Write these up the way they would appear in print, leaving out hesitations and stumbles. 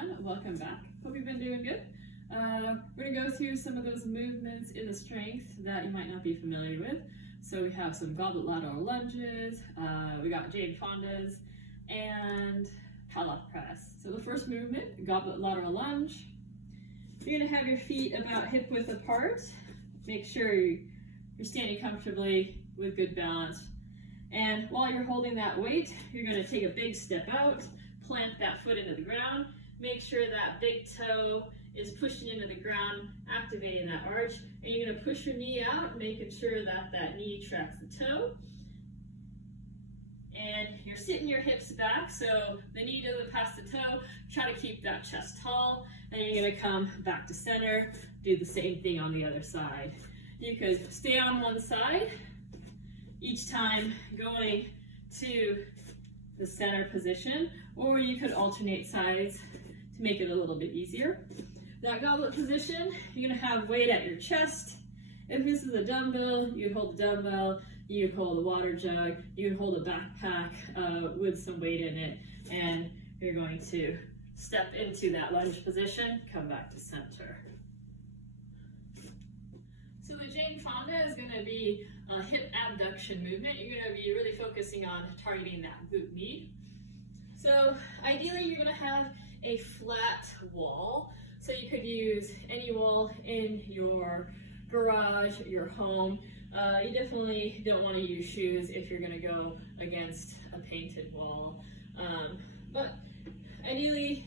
everyone, welcome back. Hope you've been doing good. We're going to go through some of those movements in the strength that you might not be familiar with. So we have some goblet lateral lunges, we got Jane Fondas, and Pallet Press. So the first movement, goblet lateral lunge. You're going to have your feet about hip width apart. Make sure you're standing comfortably with good balance. And while you're holding that weight, you're going to take a big step out, plant that foot into the ground, make sure that big toe is pushing into the ground, activating that arch, and you're going to push your knee out, making sure that that knee tracks the toe. And you're sitting your hips back so the knee doesn't pass the toe. Try to keep that chest tall, and you're going to come back to center, do the same thing on the other side. You could stay on one side, each time going to the center position, or you could alternate sides to make it a little bit easier. That goblet position, you're going to have weight at your chest. If this is a dumbbell, you'd hold the dumbbell, you'd hold a water jug, you'd hold a backpack with some weight in it, and you're going to step into that lunge position, come back to center. So the Jane Fonda is going to be a hip abduction movement. You're going to be really focusing on targeting that glute med. So ideally you're going to have a flat wall. So you could use any wall in your garage, your home. You definitely don't want to use shoes if you're going to go against a painted wall. But ideally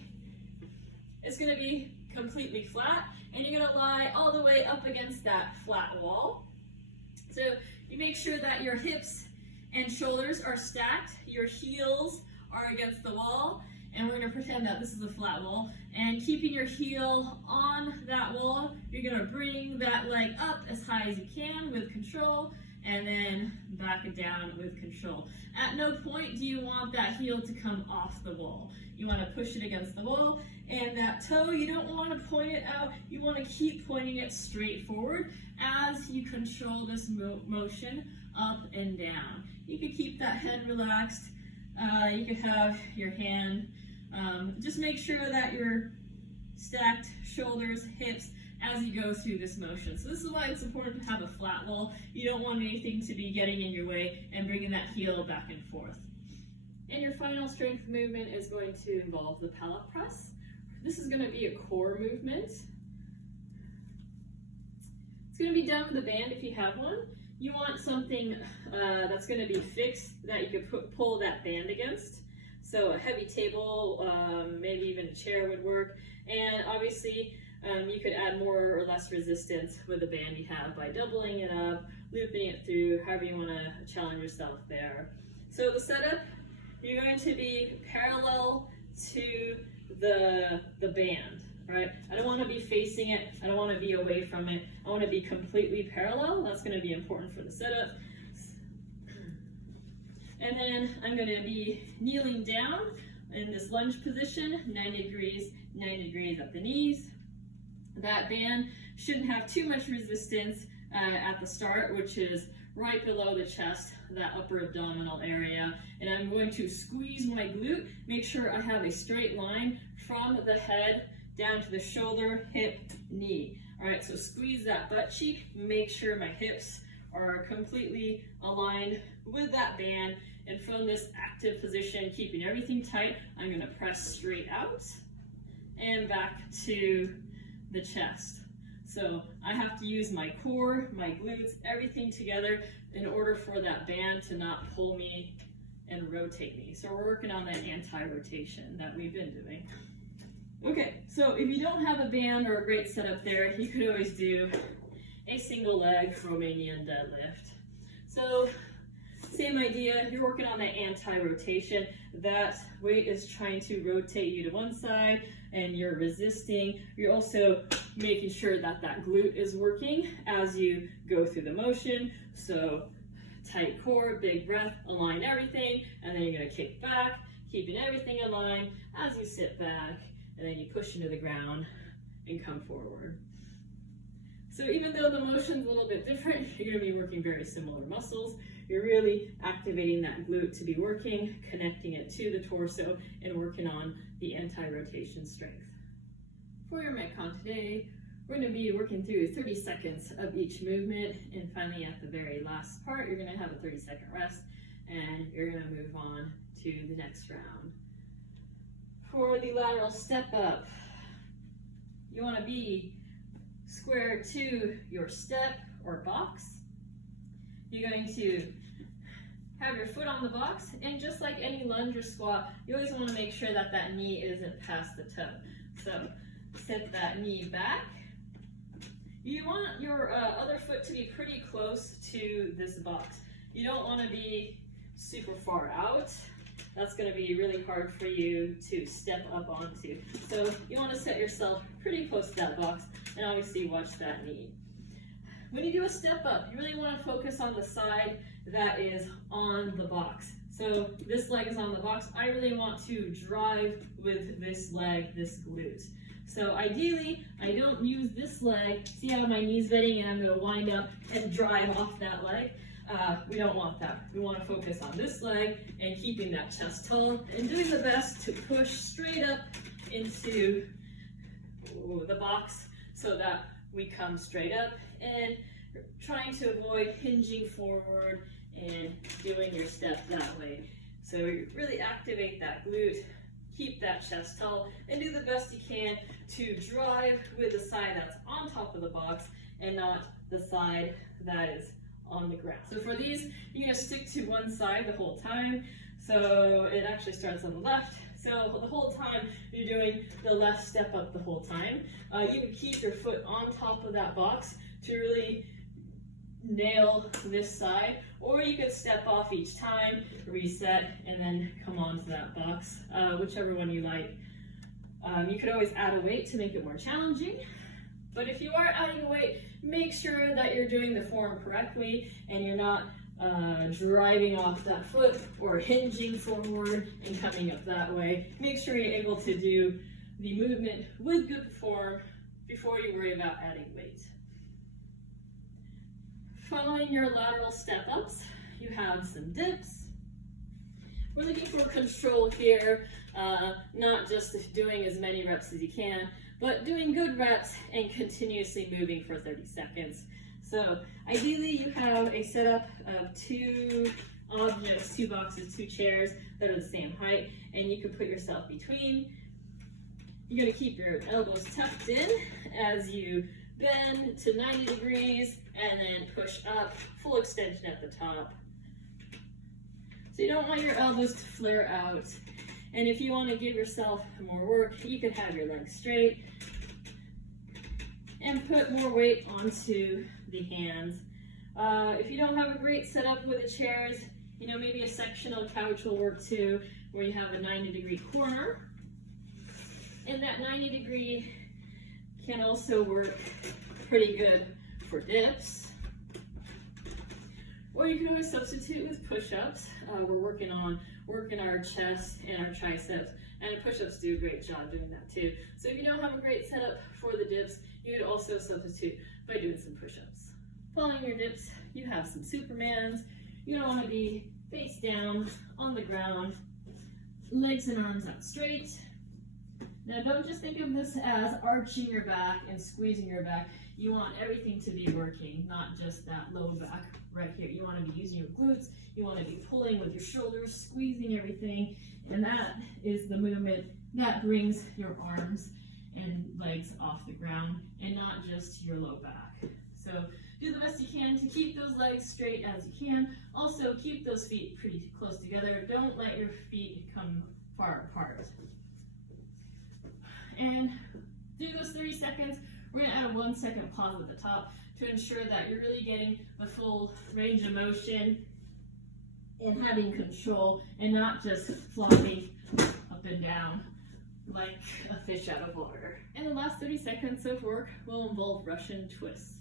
it's going to be completely flat, and you're going to lie all the way up against that flat wall. So you make sure that your hips and shoulders are stacked, your heels are against the wall, and we're going to pretend that this is a flat wall. And keeping your heel on that wall, you're going to bring that leg up as high as you can with control, and then back it down with control. At no point do you want that heel to come off the wall. You want to push it against the wall, and that toe, you don't want to point it out. You want to keep pointing it straight forward as you control this motion up and down. You could keep that head relaxed. You could have your hand. Just make sure that you're stacked shoulders, hips, as you go through this motion. So this is why it's important to have a flat wall. You don't want anything to be getting in your way and bringing that heel back and forth. And your final strength movement is going to involve the pallet press. This is going to be a core movement. It's going to be done with a band if you have one. You want something that's going to be fixed that you could pull that band against. So a heavy table, maybe even a chair would work. And obviously you could add more or less resistance with the band you have by doubling it up, looping it through, however you want to challenge yourself there. So the setup, you're going to be parallel to the band, right? I don't want to be facing it. I don't want to be away from it. I want to be completely parallel. That's going to be important for the setup. And then I'm going to be kneeling down in this lunge position, 90 degrees at the knees. That band shouldn't have too much resistance at the start, which is right below the chest, that upper abdominal area. And I'm going to squeeze my glute, make sure I have a straight line from the head down to the shoulder, hip, knee. All right, so squeeze that butt cheek, make sure my hips are completely aligned with that band. And from this active position, keeping everything tight, I'm going to press straight out and back to the chest. So I have to use my core, my glutes, everything together in order for that band to not pull me and rotate me. So we're working on that anti-rotation that we've been doing. Okay, so if you don't have a band or a great setup there, you could always do a single leg Romanian deadlift. So same idea, you're working on that anti-rotation. That weight is trying to rotate you to one side and you're resisting. You're also making sure that that glute is working as you go through the motion. So tight core, big breath, align everything, and then you're going to kick back, keeping everything aligned as you sit back, and then you push into the ground and come forward. So even though the motion's a little bit different, you're going to be working very similar muscles. you're really activating that glute to be working, connecting it to the torso, and working on the anti-rotation strength. For your Metcon today, we're going to be working through 30 seconds of each movement, and finally at the very last part, you're going to have a 30-second rest, and you're going to move on to the next round. For the lateral step up, you want to be square to your step or box. You're going to have your foot on the box, and just like any lunge or squat, you always want to make sure that that knee isn't past the toe. So set that knee back. You want your other foot to be pretty close to this box. You don't want to be super far out. That's going to be really hard for you to step up onto. So you want to set yourself pretty close to that box, and obviously watch that knee. When you do a step up, you really want to focus on the side that is on the box. So this leg is on the box. I really want to drive with this leg, this glute. So ideally, I don't use this leg. See how my knee's bending and I'm going to wind up and drive off that leg? We don't want that. We want to focus on this leg and keeping that chest tall and doing the best to push straight up into the box so that we come straight up, and trying to avoid hinging forward and doing your step that way. So you really activate that glute, keep that chest tall, and do the best you can to drive with the side that's on top of the box and not the side that is on the ground. So for these, you're going to stick to one side the whole time. So it actually starts on the left. So the whole time you're doing the left step up the whole time. You can keep your foot on top of that box to really nail this side, or you could step off each time, reset, and then come onto that box, whichever one you like. You could always add a weight to make it more challenging, but if you are adding a weight, make sure that you're doing the form correctly and you're not driving off that foot or hinging forward and coming up that way. Make sure you're able to do the movement with good form before you worry about adding weight. Following your lateral step ups, you have some dips. We're looking for control here, not just doing as many reps as you can, but doing good reps and continuously moving for 30 seconds. So ideally you have a setup of two objects, two boxes, two chairs that are the same height, and you can put yourself between. You're going to keep your elbows tucked in as you bend to 90 degrees and then push up, full extension at the top. So you don't want your elbows to flare out. And if you want to give yourself more work, you could have your legs straight and put more weight onto the hands. If you don't have a great setup with the chairs, you know, maybe a sectional couch will work too, where you have a 90-degree corner. And that 90-degree can also work pretty good for dips. Or you can always substitute with push-ups. We're working our chest and our triceps, and push-ups do a great job doing that too. So if you don't have a great setup for the dips, you could also substitute by doing some push-ups. Following your dips, you have some Supermans. You're gonna wanna be face down on the ground, legs and arms out straight. Now don't just think of this as arching your back and squeezing your back. You want everything to be working, not just that low back right here. You want to be using your glutes, you want to be pulling with your shoulders, squeezing everything, and that is the movement that brings your arms and legs off the ground and not just your low back. So do the best you can to keep those legs straight as you can. Also keep those feet pretty close together. Don't let your feet come far apart. And do those 30 seconds. We're going to add a 1 second pause at the top to ensure that you're really getting the full range of motion and having control and not just flopping up and down like a fish out of water. And the last 30 seconds of work will involve Russian twists.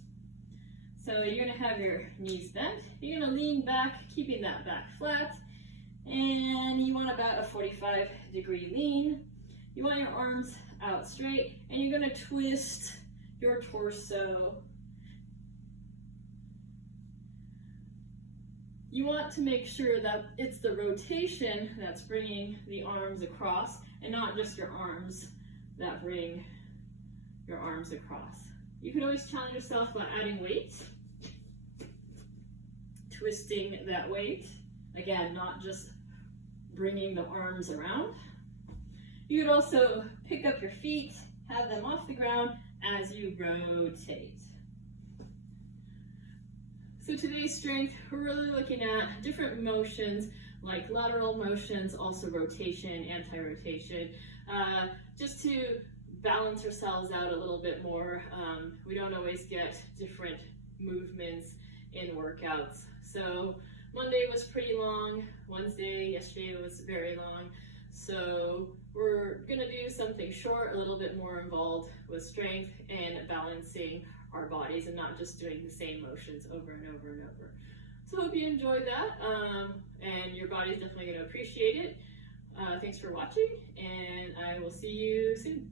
So you're going to have your knees bent. You're going to lean back, keeping that back flat. And you want about a 45-degree lean. You want your arms out straight, and you're going to twist your torso you want to make sure that it's the rotation that's bringing the arms across and not just your arms that bring your arms across. You can always challenge yourself by adding weight, twisting that weight. Again, not just bringing the arms around. You could also pick up your feet, have them off the ground as you rotate. So today's strength, we're really looking at different motions like lateral motions, also rotation, anti-rotation, just to balance ourselves out a little bit more. We don't always get different movements in workouts. So Monday was pretty long, yesterday was very long. So we're gonna do something short, a little bit more involved with strength and balancing our bodies and not just doing the same motions over and over and over. So hope you enjoyed that, and your body's definitely gonna appreciate it. Thanks for watching, and I will see you soon.